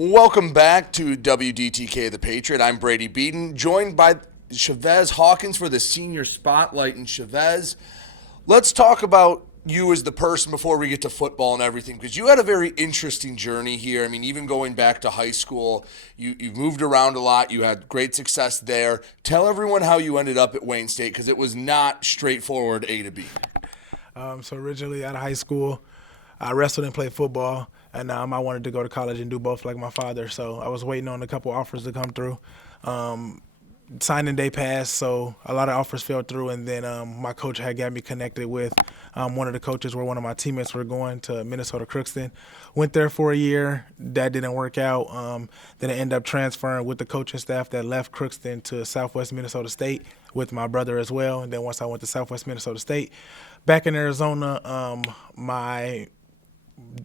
Welcome back to WDTK The Patriot. I'm Brady Beaton, joined by Shavez Hawkins for the Senior Spotlight. And Shavez, let's talk about you as the person before we get to football and everything, because you had a very interesting journey here. I mean, even going back to high school, you've moved around a lot. You had great success there. Tell everyone how you ended up at Wayne State, because it was not straightforward A to B. So originally out of high school, I wrestled and played football, and I wanted to go to college and do both like my father. So I was waiting on a couple offers to come through. Signing day passed, so a lot of offers fell through, and then my coach had got me connected with one of the coaches where one of my teammates were going to Minnesota Crookston. Went there for a year. That didn't work out. Then I ended up transferring with the coaching staff that left Crookston to Southwest Minnesota State with my brother as well. And then once I went to Southwest Minnesota State, back in Arizona, my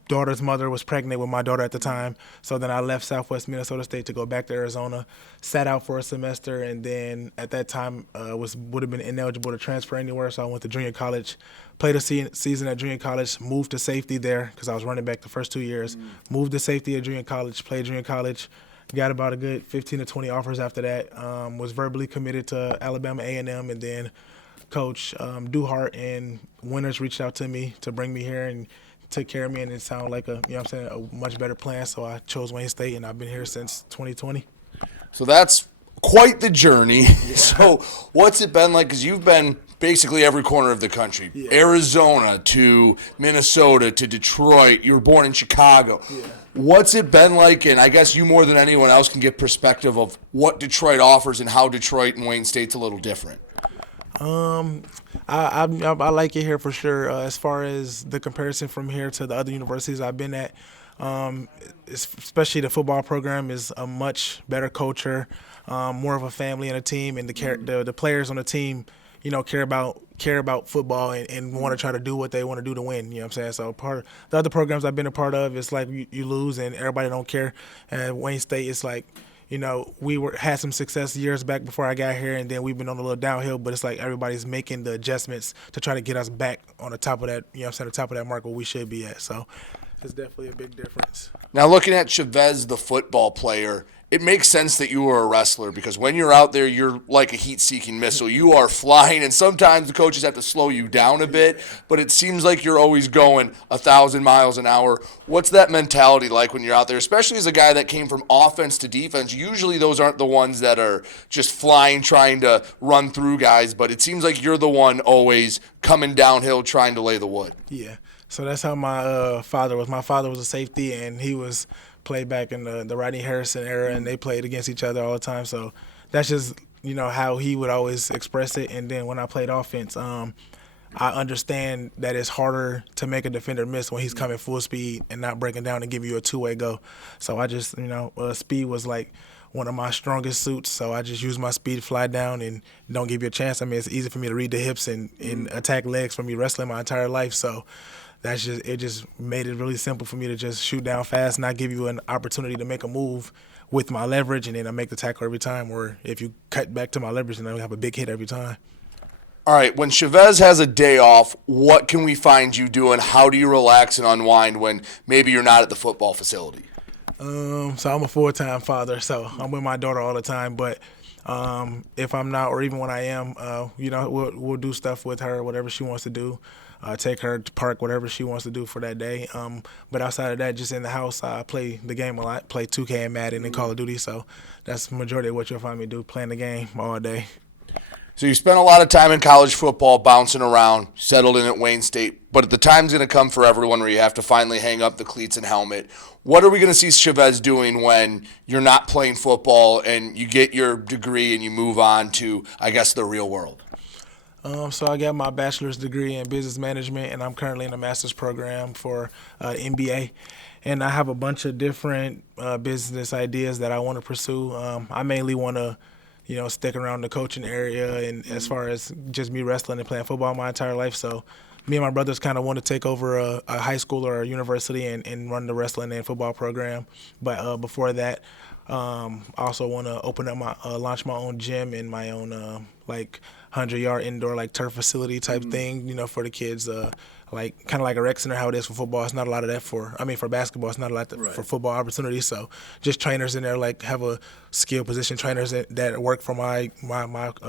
daughter's mother was pregnant with my daughter at the time. So then I left Southwest Minnesota State to go back to Arizona, sat out for a semester, and then at that time would have been ineligible to transfer anywhere. So I went to junior college, played a season at junior college, moved to safety there because I was running back the first 2 years, moved to safety at junior college, played junior college, got about a good 15 to 20 offers after that, was verbally committed to Alabama A&M, and then Coach Duhart and Winters reached out to me to bring me here and took care of me, and it sounded like a much better plan. So I chose Wayne State, and I've been here since 2020. So that's quite the journey. Yeah. So what's it been like? Because you've been basically every corner of the country, Arizona to Minnesota to Detroit. You were born in Chicago. Yeah. What's it been like? And I guess you more than anyone else can get perspective of what Detroit offers and how Detroit and Wayne State's a little different. I like it here for sure. As far as the comparison from here to the other universities I've been at, especially the football program is a much better culture, more of a family and a team, and the players on the team, care about football and want to try to do what they want to do to win. You know what I'm saying? So part of the other programs I've been a part of, it's like you lose and everybody don't care. And Wayne State, it's like, we had some success years back before I got here, and then we've been on a little downhill, but it's like everybody's making the adjustments to try to get us back on the top of that, the top of that mark where we should be at. So it's definitely a big difference. Now, looking at Shavez, the football player, it makes sense that you were a wrestler, because when you're out there, you're like a heat-seeking missile. You are flying, and sometimes the coaches have to slow you down a bit, but it seems like you're always going 1,000 miles an hour. What's that mentality like when you're out there, especially as a guy that came from offense to defense? Usually those aren't the ones that are just flying, trying to run through guys, but it seems like you're the one always coming downhill trying to lay the wood. Yeah, so that's how my father was. My father was a safety, and he was – played back in the Rodney Harrison era, and they played against each other all the time. So that's just, how he would always express it. And then when I played offense, I understand that it's harder to make a defender miss when he's coming full speed and not breaking down and giving you a two-way go. So I just, speed was like one of my strongest suits. So I just use my speed to fly down and don't give you a chance. I mean, it's easy for me to read the hips and attack legs from me wrestling my entire life. So it just made it really simple for me to just shoot down fast, not give you an opportunity to make a move with my leverage, and then I make the tackle every time. Or if you cut back to my leverage, then I have a big hit every time. All right, when Shavez has a day off, what can we find you doing? How do you relax and unwind when maybe you're not at the football facility? So I'm a full-time father, so I'm with my daughter all the time. But if I'm not, or even when I am, we'll do stuff with her, whatever she wants to do. Take her to park, whatever she wants to do for that day. But outside of that, just in the house, I play the game a lot, play 2K and Madden and Call of Duty. So that's the majority of what you'll find me do, playing the game all day. So you spent a lot of time in college football, bouncing around, settled in at Wayne State. But the time's going to come for everyone where you have to finally hang up the cleats and helmet. What are we going to see Shavez doing when you're not playing football and you get your degree and you move on to, I guess, the real world? So I got my bachelor's degree in business management, and I'm currently in a master's program for MBA. And I have a bunch of different business ideas that I want to pursue. I mainly want to, stick around the coaching area, and as far as just me wrestling and playing football my entire life. So me and my brothers kind of want to take over a high school or a university and run the wrestling and football program. But before that, I also want to open up launch my own gym and my own 100-yard indoor turf facility type thing, for the kids, like kind of like a rec center, how it is for football. It's not a lot of that for basketball. It's not a lot for football opportunities. So just trainers in there, like have a skill position trainers that work for my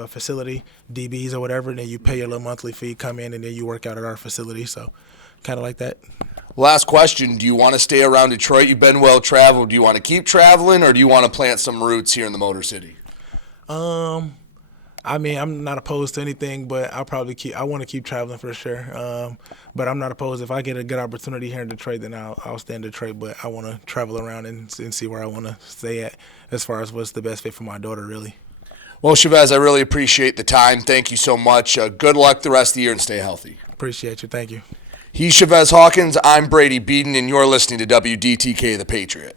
facility, DBs or whatever. And then you pay your little monthly fee, come in, and then you work out at our facility. So kind of like that. Last question, do you want to stay around Detroit? You've been well traveled. Do you want to keep traveling, or do you want to plant some roots here in the Motor City? I mean, I'm not opposed to anything, but I want to keep traveling for sure. But I'm not opposed. If I get a good opportunity here in Detroit, then I'll stay in Detroit. But I want to travel around and see where I want to stay at as far as what's the best fit for my daughter, really. Well, Shavez, I really appreciate the time. Thank you so much. Good luck the rest of the year and stay healthy. Appreciate you. Thank you. He's Shavez Hawkins. I'm Brady Beaton, and you're listening to WDTK The Patriot.